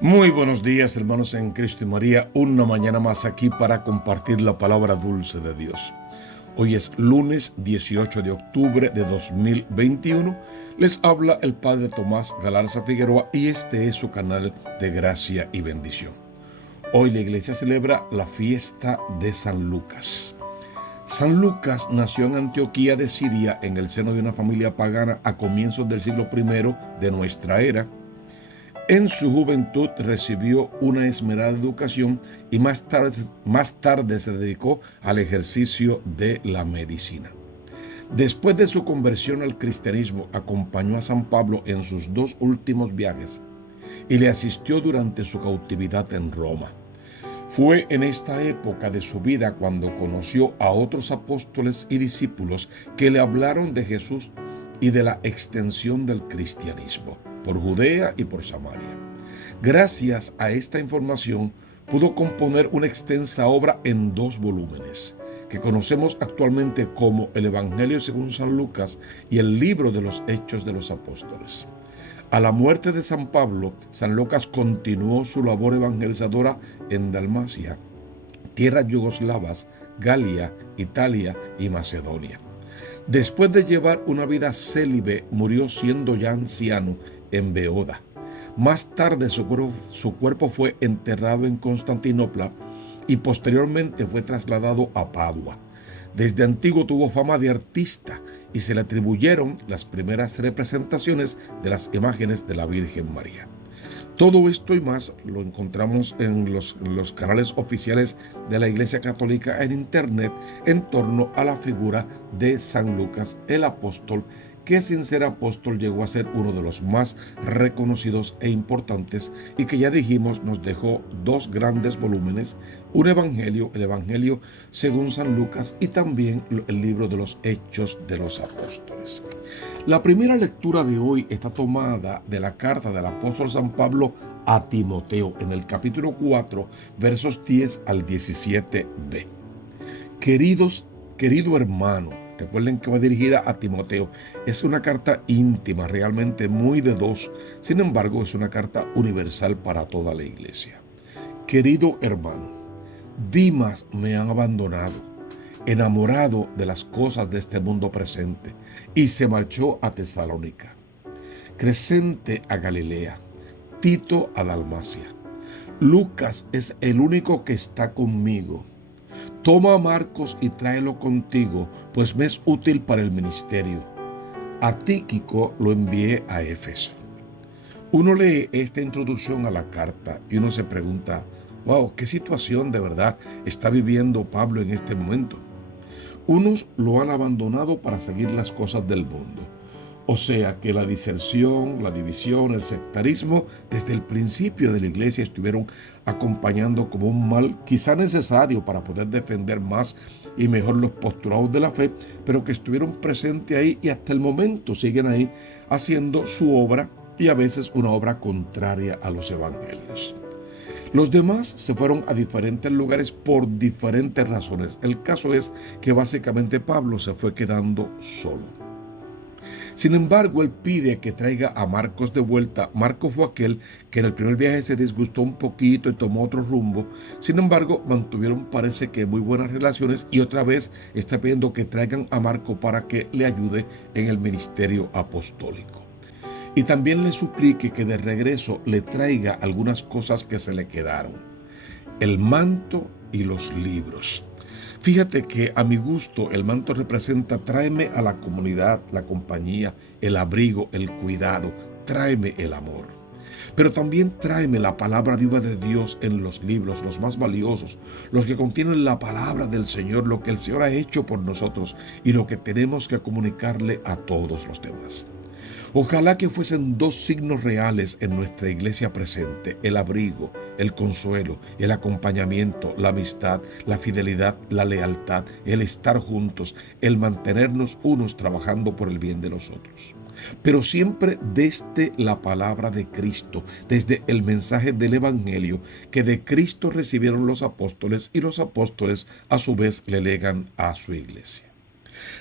Muy buenos días, hermanos en Cristo y María. Una mañana más aquí para compartir la palabra dulce de Dios. Hoy es lunes 18 de octubre de 2021. Les habla el Padre Tomás Galarza Figueroa y este es su canal de gracia y bendición. Hoy la iglesia celebra la fiesta de San Lucas. San Lucas nació en Antioquía de Siria en el seno de una familia pagana a comienzos del siglo I de nuestra era. En su juventud recibió una esmerada educación y más tarde se dedicó al ejercicio de la medicina. Después de su conversión al cristianismo, acompañó a San Pablo en sus dos últimos viajes y le asistió durante su cautividad en Roma. Fue en esta época de su vida cuando conoció a otros apóstoles y discípulos que le hablaron de Jesús y de la extensión del cristianismo por Judea y por Samaria. Gracias a esta información, pudo componer una extensa obra en 2 volúmenes, que conocemos actualmente como el Evangelio según San Lucas y el libro de los Hechos de los Apóstoles. A la muerte de San Pablo, San Lucas continuó su labor evangelizadora en Dalmacia, tierras yugoslavas, Galia, Italia y Macedonia. Después de llevar una vida célibe, murió siendo ya anciano en Beoda. Más tarde su cuerpo fue enterrado en Constantinopla y posteriormente fue trasladado a Padua. Desde antiguo tuvo fama de artista y se le atribuyeron las primeras representaciones de las imágenes de la Virgen María. Todo esto y más lo encontramos en los canales oficiales de la Iglesia Católica en Internet en torno a la figura de San Lucas el apóstol, que sin ser apóstol llegó a ser uno de los más reconocidos e importantes y que ya dijimos nos dejó 2 grandes volúmenes, un evangelio, el Evangelio según San Lucas y también el libro de los Hechos de los Apóstoles. La primera lectura de hoy está tomada de la carta del apóstol San Pablo a Timoteo en el capítulo 4, versos 10 al 17b. Querido hermano, recuerden que va dirigida a Timoteo. Es una carta íntima, realmente muy de dos. Sin embargo, es una carta universal para toda la iglesia. Querido hermano, Dimas me han abandonado, enamorado de las cosas de este mundo presente, y se marchó a Tesalónica. Crescente a Galilea, Tito a Dalmacia. Lucas es el único que está conmigo. Toma a Marcos y tráelo contigo, pues me es útil para el ministerio. A Tíquico lo envié a Éfeso. Uno lee esta introducción a la carta y uno se pregunta, wow, ¿qué situación de verdad está viviendo Pablo en este momento? Unos lo han abandonado para seguir las cosas del mundo. O sea que la diserción, la división, el sectarismo, desde el principio de la iglesia estuvieron acompañando como un mal quizá necesario para poder defender más y mejor los postulados de la fe, pero que estuvieron presentes ahí y hasta el momento siguen ahí haciendo su obra y a veces una obra contraria a los evangelios. Los demás se fueron a diferentes lugares por diferentes razones. El caso es que básicamente Pablo se fue quedando solo. Sin embargo, él pide que traiga a Marcos de vuelta. Marcos fue aquel que en el primer viaje se disgustó un poquito y tomó otro rumbo. Sin embargo, mantuvieron, parece que, muy buenas relaciones y otra vez está pidiendo que traigan a Marco para que le ayude en el ministerio apostólico. Y también le suplique que de regreso le traiga algunas cosas que se le quedaron: el manto y los libros. Fíjate que a mi gusto el manto representa tráeme a la comunidad, la compañía, el abrigo, el cuidado, tráeme el amor. Pero también tráeme la palabra viva de Dios en los libros, los más valiosos, los que contienen la palabra del Señor, lo que el Señor ha hecho por nosotros y lo que tenemos que comunicarle a todos los demás. Ojalá que fuesen 2 signos reales en nuestra iglesia presente: el abrigo, el consuelo, el acompañamiento, la amistad, la fidelidad, la lealtad, el estar juntos, el mantenernos unos trabajando por el bien de los otros. Pero siempre desde la palabra de Cristo, desde el mensaje del Evangelio que de Cristo recibieron los apóstoles y los apóstoles a su vez le legan a su iglesia.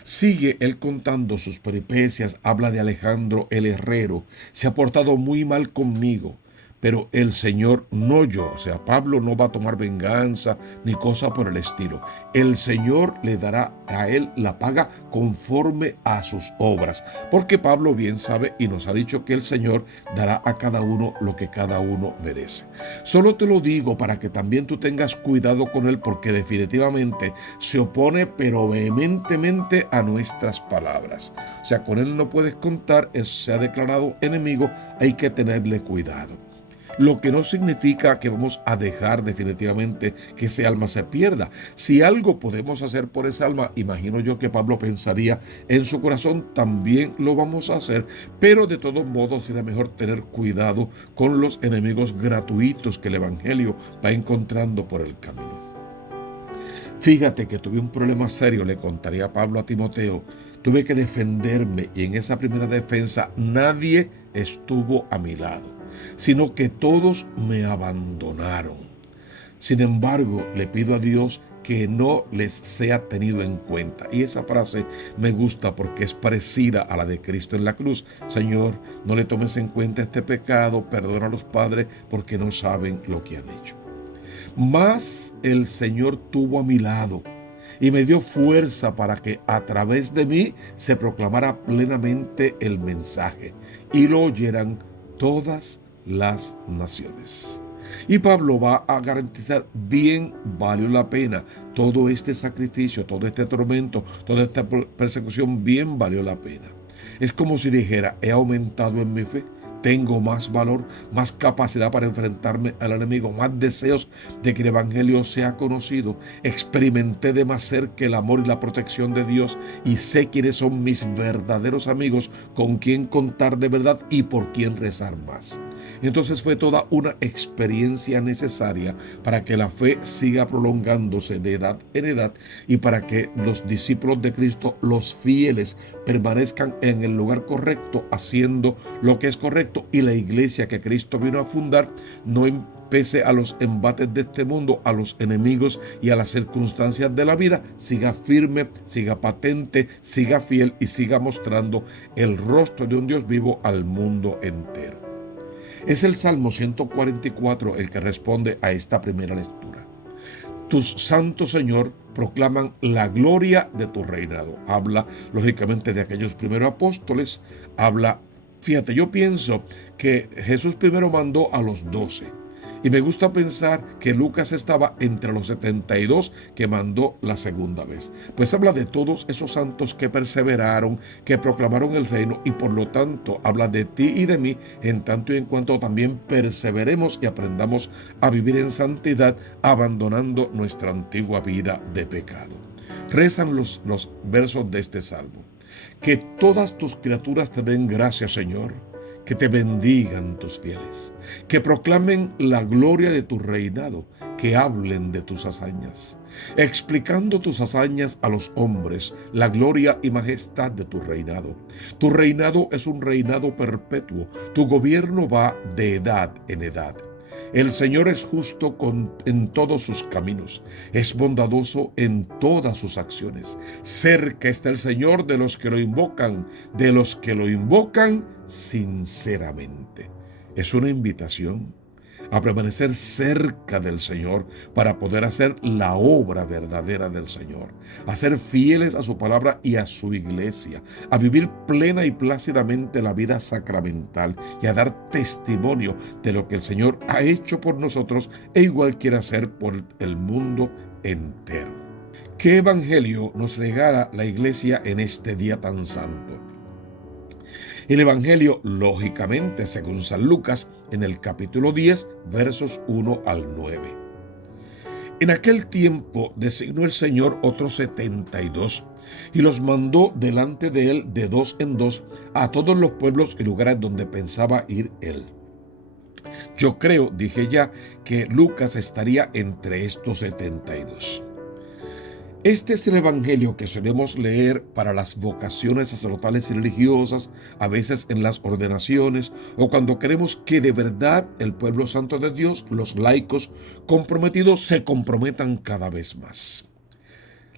Sigue él contando sus peripecias, habla de Alejandro el herrero: se ha portado muy mal conmigo, pero el Señor, no yo. O sea, Pablo no va a tomar venganza ni cosa por el estilo. El Señor le dará a él la paga conforme a sus obras, porque Pablo bien sabe y nos ha dicho que el Señor dará a cada uno lo que cada uno merece. Solo te lo digo para que también tú tengas cuidado con él, porque definitivamente se opone pero vehementemente a nuestras palabras. O sea, con él no puedes contar, se ha declarado enemigo, hay que tenerle cuidado. Lo que no significa que vamos a dejar definitivamente que ese alma se pierda. Si algo podemos hacer por esa alma, imagino yo que Pablo pensaría en su corazón, también lo vamos a hacer, pero de todos modos será mejor tener cuidado con los enemigos gratuitos que el Evangelio va encontrando por el camino. Fíjate que tuve un problema serio, le contaría Pablo a Timoteo. Tuve que defenderme y en esa primera defensa nadie estuvo a mi lado, sino que todos me abandonaron. Sin embargo, le pido a Dios que no les sea tenido en cuenta. Y esa frase me gusta porque es parecida a la de Cristo en la cruz. Señor, no le tomes en cuenta este pecado, perdona a los padres porque no saben lo que han hecho. Mas el Señor tuvo a mi lado y me dio fuerza para que a través de mí se proclamara plenamente el mensaje y lo oyeran todas las naciones. Y Pablo va a garantizar, bien valió la pena todo este sacrificio, todo este tormento, toda esta persecución, bien valió la pena. Es como si dijera, he aumentado en mi fe, tengo más valor, más capacidad para enfrentarme al enemigo, más deseos de que el Evangelio sea conocido. Experimenté de más cerca el amor y la protección de Dios y sé quiénes son mis verdaderos amigos, con quien contar de verdad y por quien rezar más. Entonces fue toda una experiencia necesaria para que la fe siga prolongándose de edad en edad y para que los discípulos de Cristo, los fieles, permanezcan en el lugar correcto, haciendo lo que es correcto, y la iglesia que Cristo vino a fundar, no pese a los embates de este mundo, a los enemigos y a las circunstancias de la vida, siga firme, siga patente, siga fiel y siga mostrando el rostro de un Dios vivo al mundo entero. Es el Salmo 144 el que responde a esta primera lectura. Tus santos, Señor, proclaman la gloria de tu reinado. Habla, lógicamente, de aquellos primeros apóstoles. Fíjate, yo pienso que Jesús primero mandó a los 12. Y me gusta pensar que Lucas estaba entre los 72 que mandó la segunda vez. Pues habla de todos esos santos que perseveraron, que proclamaron el reino, y por lo tanto habla de ti y de mí, en tanto y en cuanto también perseveremos y aprendamos a vivir en santidad, abandonando nuestra antigua vida de pecado. Rezan los versos de este salmo. Que todas tus criaturas te den gracias, Señor. Que te bendigan tus fieles, que proclamen la gloria de tu reinado, que hablen de tus hazañas, explicando tus hazañas a los hombres, la gloria y majestad de tu reinado. Tu reinado es un reinado perpetuo, tu gobierno va de edad en edad. El Señor es justo en todos sus caminos, es bondadoso en todas sus acciones. Cerca está el Señor de los que lo invocan sinceramente. Es una invitación a permanecer cerca del Señor para poder hacer la obra verdadera del Señor, a ser fieles a su palabra y a su iglesia, a vivir plena y plácidamente la vida sacramental y a dar testimonio de lo que el Señor ha hecho por nosotros e igual quiere hacer por el mundo entero. ¿Qué evangelio nos regala la iglesia en este día tan santo? El Evangelio, lógicamente, según San Lucas, en el capítulo 10, versos 1 al 9. En aquel tiempo designó el Señor otros 72 y los mandó delante de él de dos en dos a todos los pueblos y lugares donde pensaba ir él. Yo creo, dije ya, que Lucas estaría entre estos 72. Este es el evangelio que solemos leer para las vocaciones sacerdotales y religiosas, a veces en las ordenaciones, o cuando queremos que de verdad el pueblo santo de Dios, los laicos comprometidos, se comprometan cada vez más.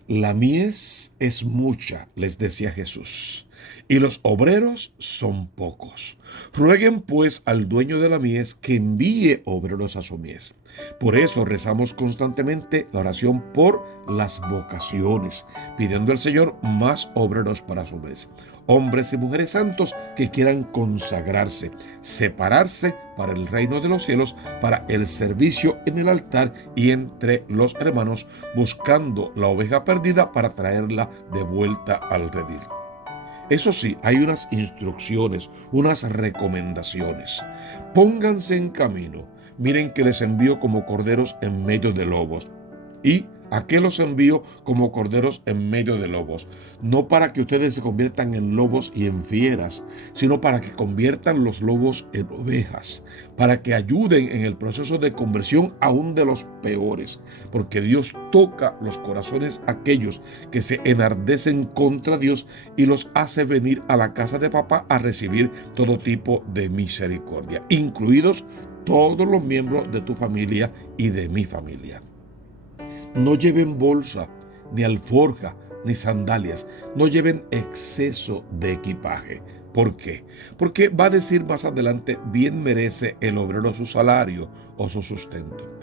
La mies es mucha, les decía Jesús, y los obreros son pocos. Rueguen pues al dueño de la mies que envíe obreros a su mies. Por eso rezamos constantemente la oración por las vocaciones, pidiendo al Señor más obreros para su mies. Hombres y mujeres santos que quieran consagrarse, separarse para el reino de los cielos, para el servicio en el altar y entre los hermanos, buscando la oveja perdida para traerla de vuelta al redil. Eso sí, hay unas instrucciones, unas recomendaciones. Pónganse en camino. Miren que les envío como corderos en medio de lobos. ¿Y a qué los envío como corderos en medio de lobos? No para que ustedes se conviertan en lobos y en fieras, sino para que conviertan los lobos en ovejas, para que ayuden en el proceso de conversión aún de los peores, porque Dios toca los corazones aquellos que se enardecen contra Dios y los hace venir a la casa de papá a recibir todo tipo de misericordia, incluidos todos los miembros de tu familia y de mi familia. No lleven bolsa, ni alforja, ni sandalias. No lleven exceso de equipaje. ¿Por qué? Porque va a decir más adelante, bien merece el obrero su salario o su sustento.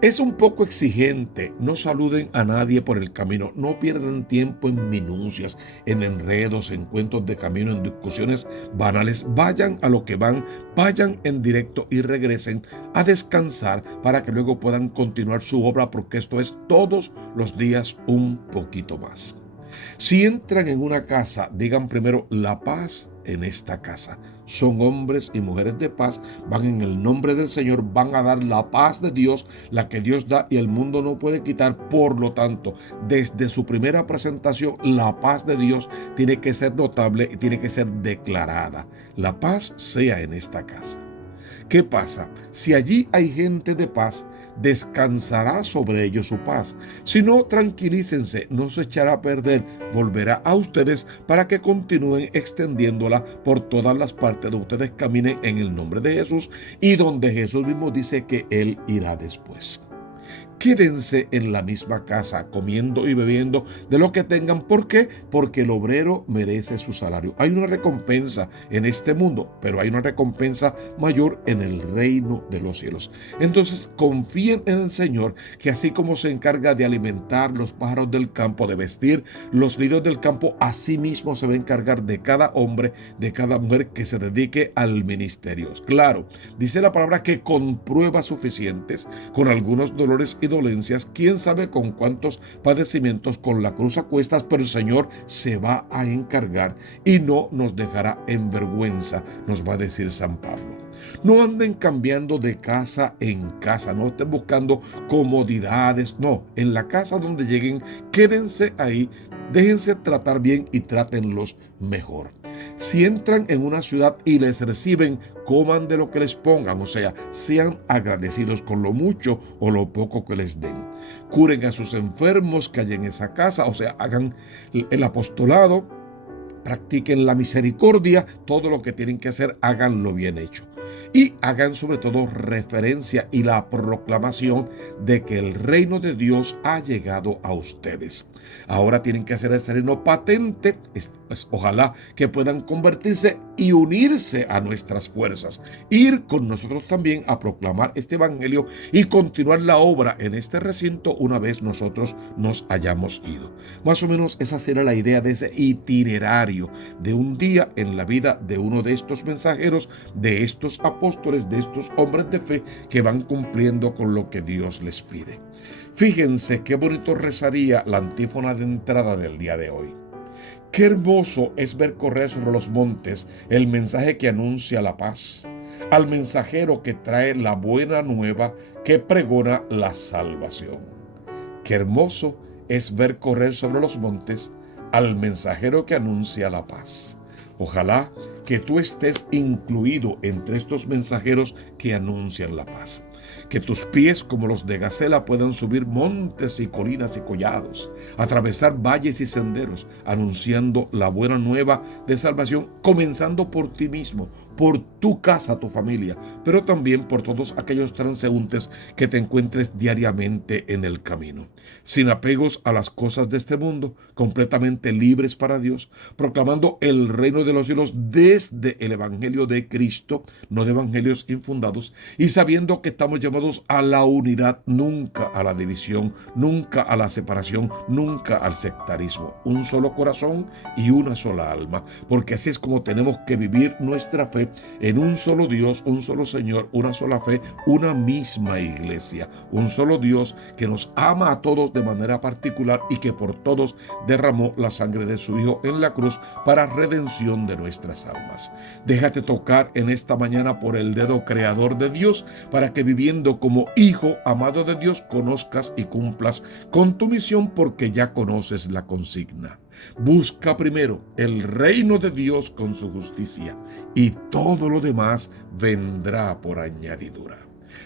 Es un poco exigente, no saluden a nadie por el camino, no pierdan tiempo en minucias, en enredos, en cuentos de camino, en discusiones banales. Vayan a lo que van, vayan en directo y regresen a descansar para que luego puedan continuar su obra, porque esto es todos los días un poquito más. Si entran en una casa, digan primero la paz en esta casa. Son hombres y mujeres de paz, van en el nombre del Señor, van a dar la paz de Dios, la que Dios da y el mundo no puede quitar. Por lo tanto, desde su primera presentación, la paz de Dios tiene que ser notable y tiene que ser declarada. La paz sea en esta casa. ¿Qué pasa? Si allí hay gente de paz, descansará sobre ellos su paz. Si no, tranquilícense, no se echará a perder, volverá a ustedes para que continúen extendiéndola por todas las partes donde ustedes caminen en el nombre de Jesús y donde Jesús mismo dice que Él irá después. Quédense en la misma casa, comiendo y bebiendo de lo que tengan. ¿Por qué? Porque el obrero merece su salario. Hay una recompensa en este mundo, pero hay una recompensa mayor en el reino de los cielos. Entonces, confíen en el Señor, que así como se encarga de alimentar los pájaros del campo, de vestir los lirios del campo, así mismo se va a encargar de cada hombre, de cada mujer que se dedique al ministerio. Claro, dice la palabra que con pruebas suficientes, con algunos dolores y dolencias, quién sabe con cuántos padecimientos, con la cruz a cuestas, pero el Señor se va a encargar y no nos dejará en vergüenza, nos va a decir San Pablo. No anden cambiando de casa en casa, no estén buscando comodidades, no, en la casa donde lleguen, quédense ahí, déjense tratar bien y trátenlos mejor. Si entran en una ciudad y les reciben, coman de lo que les pongan, o sea, sean agradecidos con lo mucho o lo poco que les den. Curen a sus enfermos que hay en esa casa, o sea, hagan el apostolado, practiquen la misericordia, todo lo que tienen que hacer, háganlo bien hecho. Y hagan sobre todo referencia y la proclamación de que el reino de Dios ha llegado a ustedes. Ahora tienen que hacer ese reino patente, pues ojalá que puedan convertirse y unirse a nuestras fuerzas, ir con nosotros también a proclamar este evangelio y continuar la obra en este recinto una vez nosotros nos hayamos ido. Más o menos esa será la idea de ese itinerario de un día en la vida de uno de estos mensajeros, de estos apóstoles, de estos hombres de fe que van cumpliendo con lo que Dios les pide. Fíjense qué bonito rezaría la antífona de entrada del día de hoy. Qué hermoso es ver correr sobre los montes el mensaje que anuncia la paz, al mensajero que trae la buena nueva, que pregona la salvación. Qué hermoso es ver correr sobre los montes al mensajero que anuncia la paz. Ojalá que tú estés incluido entre estos mensajeros que anuncian la paz. Que tus pies como los de gacela puedan subir montes y colinas y collados, atravesar valles y senderos, anunciando la buena nueva de salvación, comenzando por ti mismo, por tu casa, tu familia, pero también por todos aquellos transeúntes que te encuentres diariamente en el camino. Sin apegos a las cosas de este mundo, completamente libres para Dios, proclamando el reino de los cielos desde el Evangelio de Cristo, no de evangelios infundados, y sabiendo que estamos llamados a la unidad, nunca a la división, nunca a la separación, nunca al sectarismo. Un solo corazón y una sola alma, porque así es como tenemos que vivir nuestra fe en un solo Dios, un solo Señor, una sola fe, una misma iglesia, un solo Dios que nos ama a todos de manera particular y que por todos derramó la sangre de su Hijo en la cruz para redención de nuestras almas. Déjate tocar en esta mañana por el dedo creador de Dios para que viviendo como hijo amado de Dios conozcas y cumplas con tu misión, porque ya conoces la consigna. Busca primero el reino de Dios con su justicia y todo lo demás vendrá por añadidura.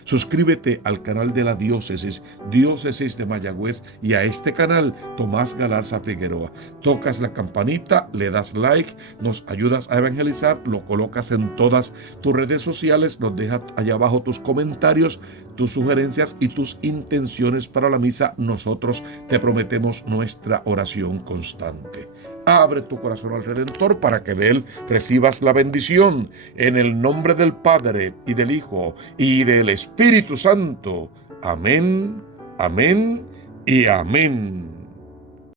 Suscríbete al canal de la Diócesis de Mayagüez, y a este canal Tomás Galarza Figueroa. Tocas la campanita, le das like, nos ayudas a evangelizar, lo colocas en todas tus redes sociales, nos dejas allá abajo tus comentarios, tus sugerencias y tus intenciones para la misa. Nosotros te prometemos nuestra oración constante. Abre tu corazón al Redentor para que de Él recibas la bendición. En el nombre del Padre, y del Hijo, y del Espíritu Santo. Amén, amén y amén.